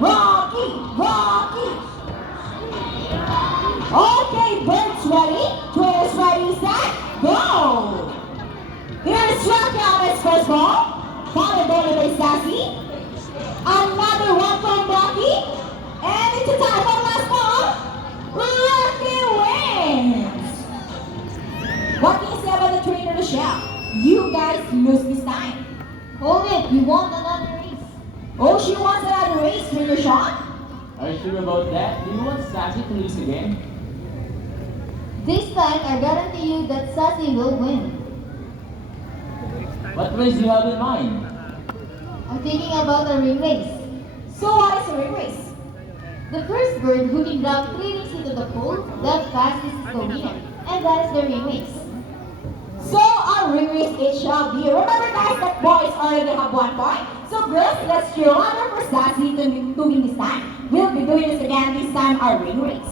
Rocky, Rocky. Okay, birds ready, twins ready, set, go. Here's Rocky on his first ball, followed by Sassy. Another one from Rocky, and it's a tie for the last ball. Rocky wins. What can you say about the trainer, Michelle? You guys lose this time. Hold it, we want another race. Oh, she wants another race, Trainer Sean? Are you sure about that? Do you want Sassy to lose again? This time, I guarantee you that Sassy will win. What race do you have in mind? I'm thinking about a ring race. So what is the ring race? The first bird who can drop 3 rings into the pool, that fastest is the winner. And that is the ring race. So our ring race it shall be. Remember guys that boys already have 1 point. So girls, let's cheer on for Sassy to win this time. We'll be doing this again this time, our ring race.